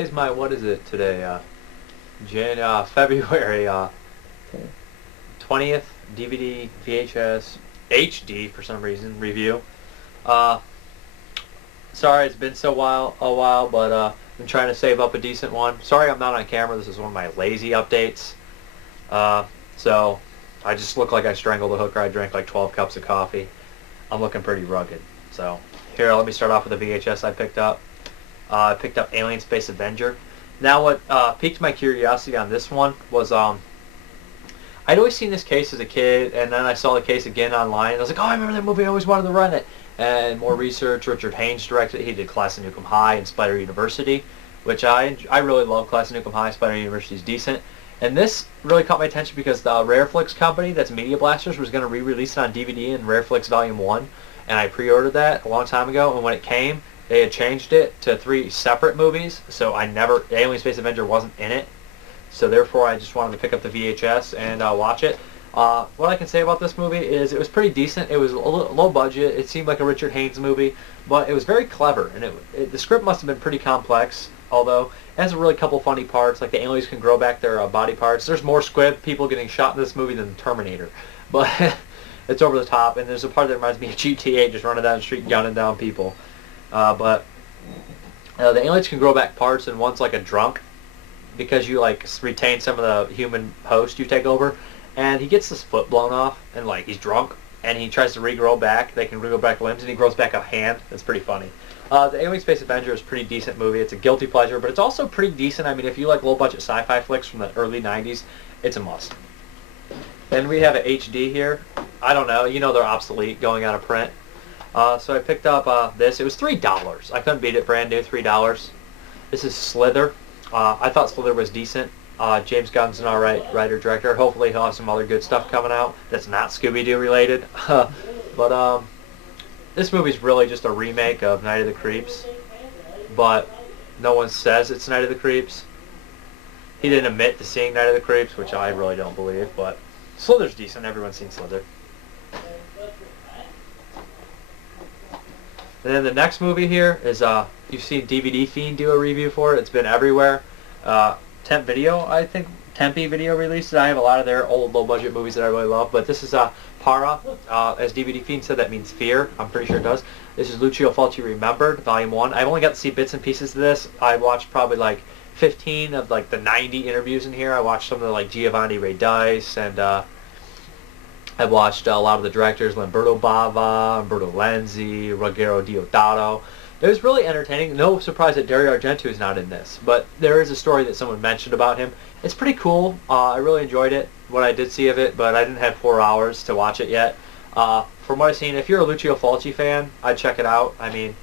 Today's my, what is it today? February 20th DVD VHS HD for some reason review. Sorry it's been a while, but I'm trying to save up a decent one. Sorry I'm not on camera. This is one of my lazy updates. So I just look like I strangled a hooker. I drank like 12 cups of coffee. I'm looking pretty rugged. So here, let me start off with the VHS I picked up. I picked up Alien Space Avenger. Now what piqued my curiosity on this one was I'd always seen this case as a kid, and then I saw the case again online, and I was like, oh, I remember that movie, I always wanted to rent it. And more research, Richard Haynes directed it. He did Class of Nukem High and Spider University, which I really love Class of Nukem High. Spider University is decent. And this really caught my attention because the Rareflix company, that's Media Blasters, was going to re-release it on DVD in Rareflix Volume 1, and I pre-ordered that a long time ago, and when it came, they had changed it to 3 separate movies, so Alien Space Avenger wasn't in it, so therefore I just wanted to pick up the VHS and watch it. What I can say about this movie is it was pretty decent. It was a low budget. It seemed like a Richard Haynes movie, but it was very clever, and the script must have been pretty complex, although it has a really couple funny parts, like the aliens can grow back their body parts. There's more squib people getting shot in this movie than Terminator, but it's over the top, and there's a part that reminds me of GTA, just running down the street gunning down people. But the aliens can grow back parts, and one's like a drunk because you like retain some of the human host you take over, and he gets his foot blown off, and like he's drunk, and he tries to regrow back. They can regrow back limbs, and he grows back a hand. It's pretty funny. The Alien Space Avenger is a pretty decent movie. It's a guilty pleasure, but it's also pretty decent. I mean, if you like low-budget sci-fi flicks from the early 90s, it's a must. Then we have an HD here. I don't know. You know they're obsolete, going out of print. So I picked up this. It was $3. I couldn't beat it. Brand new, $3. This is Slither. I thought Slither was decent. James Gunn's an alright writer-director. Hopefully he'll have some other good stuff coming out that's not Scooby-Doo related. But this movie's really just a remake of Night of the Creeps. But no one says it's Night of the Creeps. He didn't admit to seeing Night of the Creeps, which I really don't believe. But Slither's decent. Everyone's seen Slither. And then the next movie here is, you've seen DVD Fiend do a review for it. It's been everywhere. Temp Video, I think, Tempe Video released it. I have a lot of their old low-budget movies that I really love. But this is Paura. As DVD Fiend said, that means fear. I'm pretty sure it does. This is Lucio Fulci Remembered, Volume 1. I've only got to see bits and pieces of this. I watched probably like 15 of like the 90 interviews in here. I watched some of the like Giovanni Ray Dice, and I've watched a lot of the directors, Lamberto Bava, Umberto Lenzi, Ruggero Deodato. It was really entertaining. No surprise that Dario Argento is not in this, but there is a story that someone mentioned about him. It's pretty cool. I really enjoyed it, what I did see of it, but I didn't have 4 hours to watch it yet. From what I've seen, if you're a Lucio Fulci fan, I'd check it out. I mean,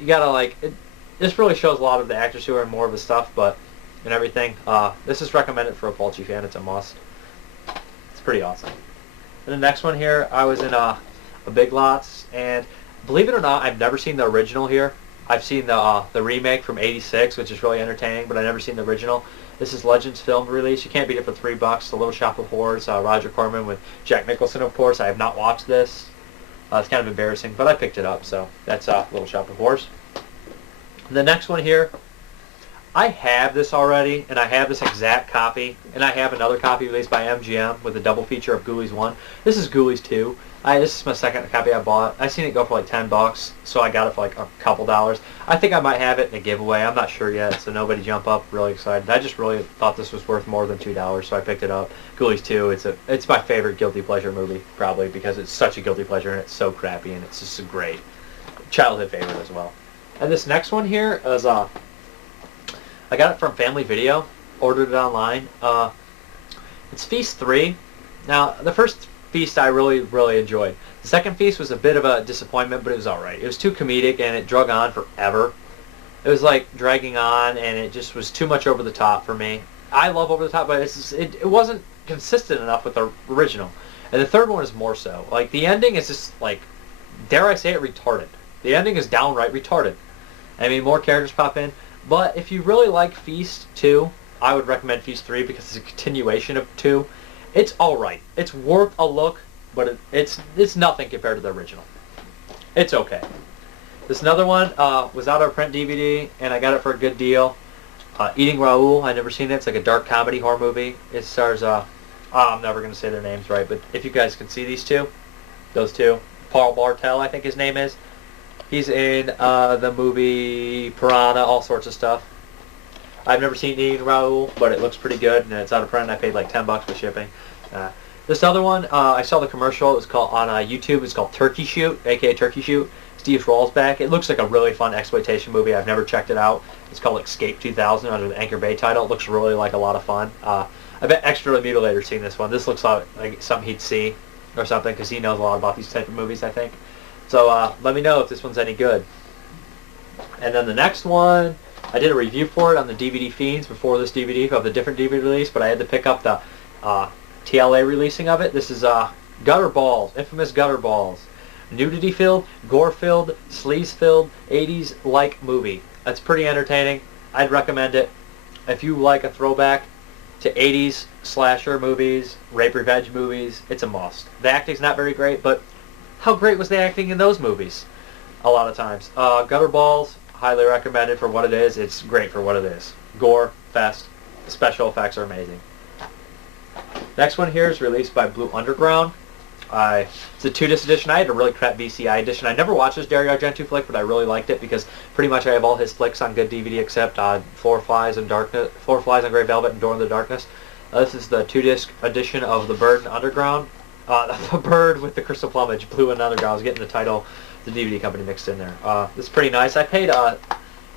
you gotta like it. This really shows a lot of the actors who are in more of his stuff, and everything. This is recommended for a Fulci fan. It's a must. It's pretty awesome. And the next one here, I was in a Big Lots, and believe it or not, I've never seen the original here. I've seen the remake from '86, which is really entertaining, but I've never seen the original. This is Legends film release. You can't beat it for $3. The Little Shop of Horrors. Roger Corman with Jack Nicholson, of course. I have not watched this. It's kind of embarrassing, but I picked it up, so that's Little Shop of Horrors. The next one here, I have this already, and I have this exact copy, and I have another copy released by MGM with a double feature of Ghoulies 1. This is Ghoulies 2. This is my second copy I bought. I seen it go for like $10, so I got it for like a couple dollars. I think I might have it in a giveaway. I'm not sure yet, so nobody jump up. Really excited. I just really thought this was worth more than $2, so I picked it up. Ghoulies 2. It's my favorite guilty pleasure movie, probably, because it's such a guilty pleasure, and it's so crappy, and it's just a great childhood favorite as well. And this next one here is I got it from Family Video. Ordered it online. It's Feast 3. Now, the first Feast I really enjoyed. The second Feast was a bit of a disappointment, but it was alright. It was too comedic, and it drug on forever. It was like dragging on, and it just was too much over the top for me. I love over the top, but it wasn't consistent enough with the original. And the third one is more so. Like, the ending is just, like, dare I say it, retarded. The ending is downright retarded. I mean, more characters pop in. But if you really like Feast 2, I would recommend Feast 3 because it's a continuation of 2. It's alright. It's worth a look, but it's nothing compared to the original. It's okay. This another one was out of print DVD, and I got it for a good deal. Eating Raoul, I've never seen it. It's like a dark comedy horror movie. It stars, I'm never going to say their names right, but if you guys can see these two, those two. Paul Bartel, I think his name is. He's in the movie Piranha, all sorts of stuff. I've never seen Eating Raoul, but it looks pretty good, and it's out of print. I paid like $10 for shipping. This other one, I saw the commercial. It was called on YouTube. It's called Turkey Shoot, aka Turkey Shoot. Steve Roll's back. It looks like a really fun exploitation movie. I've never checked it out. It's called Escape 2000 under the Anchor Bay title. It looks really like a lot of fun. I bet Extra the Mutilator's seen this one. This looks like something he'd see or something because he knows a lot about these type of movies, I think. So let me know if this one's any good. And then the next one, I did a review for it on the DVD Fiends before this DVD of the different DVD release, but I had to pick up the TLA releasing of it. This is Gutterballs, infamous Gutterballs. Nudity-filled, gore-filled, sleaze-filled, 80s-like movie. That's pretty entertaining. I'd recommend it. If you like a throwback to 80s slasher movies, rape revenge movies, it's a must. The acting's not very great, but how great was the acting in those movies? A lot of times. Gutterballs, highly recommended for what it is. It's great for what it is. Gore, fest, the special effects are amazing. Next one here is released by Blue Underground. It's a 2-disc edition. I had a really crap VCI edition. I never watched this Dario Argento flick, but I really liked it because pretty much I have all his flicks on good DVD except Floor Flies on Grey Velvet and Door in the Darkness. This is the 2-disc edition of The Bird and Underground. The Bird with the Crystal Plumage, Blue and Underground. I was getting the title, the DVD company mixed in there. This is pretty nice. I paid,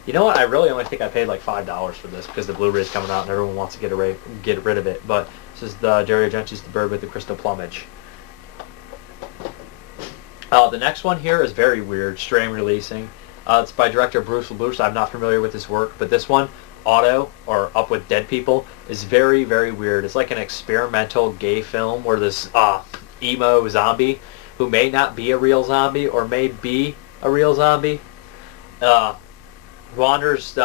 you know what? I really only think I paid like $5 for this because the Blu-ray is coming out and everyone wants to get rid of it. But this is the Dario Argento's The Bird with the Crystal Plumage. The next one here is very weird, stream releasing. It's by director Bruce LaBouche. I'm not familiar with his work, but this one, Otto, or Up with Dead People, is very, very weird. It's like an experimental gay film where this emo zombie, who may not be a real zombie or may be a real zombie, wanders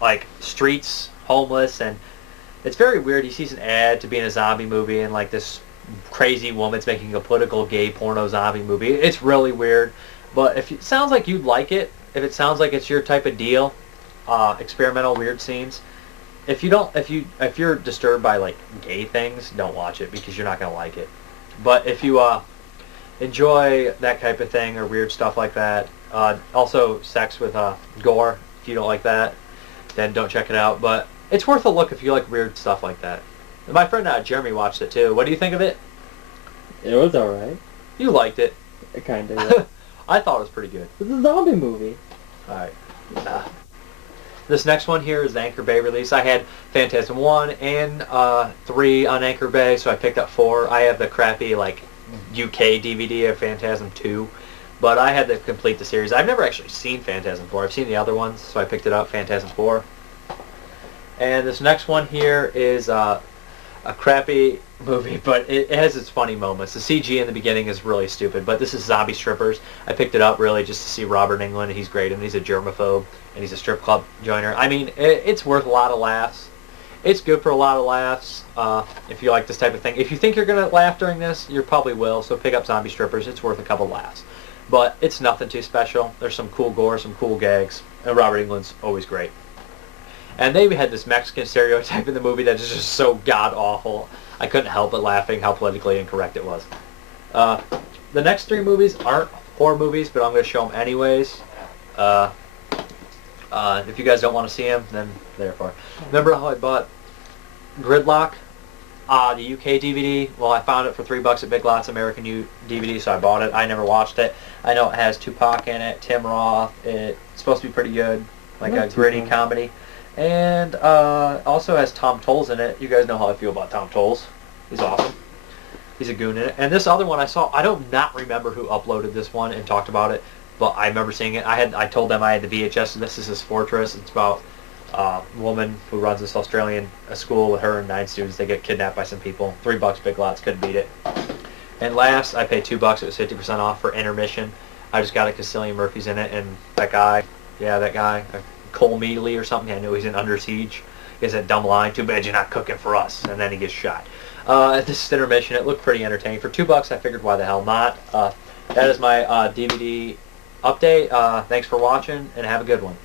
like streets, homeless, and it's very weird. He sees an ad to be in a zombie movie, and like this crazy woman's making a political gay porno zombie movie. It's really weird, but if it sounds like you'd like it, if it sounds like it's your type of deal, experimental weird scenes. If you're disturbed by like gay things, don't watch it because you're not gonna like it. But if you enjoy that type of thing or weird stuff like that, also sex with gore, if you don't like that, then don't check it out. But it's worth a look if you like weird stuff like that. My friend Jeremy watched it too. What do you think of it? It was alright. You liked it. Kinda, yeah. I thought it was pretty good. It's a zombie movie. Alright. This next one here is the Anchor Bay release. I had Phantasm 1 and 3 on Anchor Bay, so I picked up 4. I have the crappy like UK DVD of Phantasm 2, but I had to complete the series. I've never actually seen Phantasm 4. I've seen the other ones, so I picked it up, Phantasm 4. And this next one here is a crappy movie, but it has its funny moments. The CG in the beginning is really stupid, but this is Zombie Strippers. I picked it up really just to see Robert Englund, and he's great, and he's a germaphobe, and he's a strip club joiner. I mean, it's worth a lot of laughs. It's good for a lot of laughs if you like this type of thing. If you think you're going to laugh during this, you probably will, so pick up Zombie Strippers. It's worth a couple laughs. But it's nothing too special. There's some cool gore, some cool gags, and Robert Englund's always great. And they had this Mexican stereotype in the movie that is just so god-awful. I couldn't help but laughing how politically incorrect it was. The next 3 movies aren't horror movies, but I'm going to show them anyways. If you guys don't want to see them, then therefore. Remember how I bought Gridlock, the UK DVD? Well, I found it for $3 at Big Lots American DVD, so I bought it. I never watched it. I know it has Tupac in it, Tim Roth. It's supposed to be pretty good, like a gritty comedy. And also has Tom Tolles in it. You guys know how I feel about Tom Tolles. He's awesome. He's a goon in it. And this other one I saw, I do not remember who uploaded this one and talked about it, but I remember seeing it. I told them I had the VHS, and this is his Fortress. It's about a woman who runs this Australian school with her and 9 students. They get kidnapped by some people. $3 Big Lots, couldn't beat it. And last, I paid $2. It was 50% off for Intermission. I just got it because Cillian Murphy's in it, and that guy, Cole Mealy or something. I know he's in Under Siege. He has that dumb line, "Too bad you're not cooking for us," and then he gets shot. This is Intermission. It looked pretty entertaining. For $2, I figured why the hell not. That is my DVD update. Thanks for watching, and have a good one.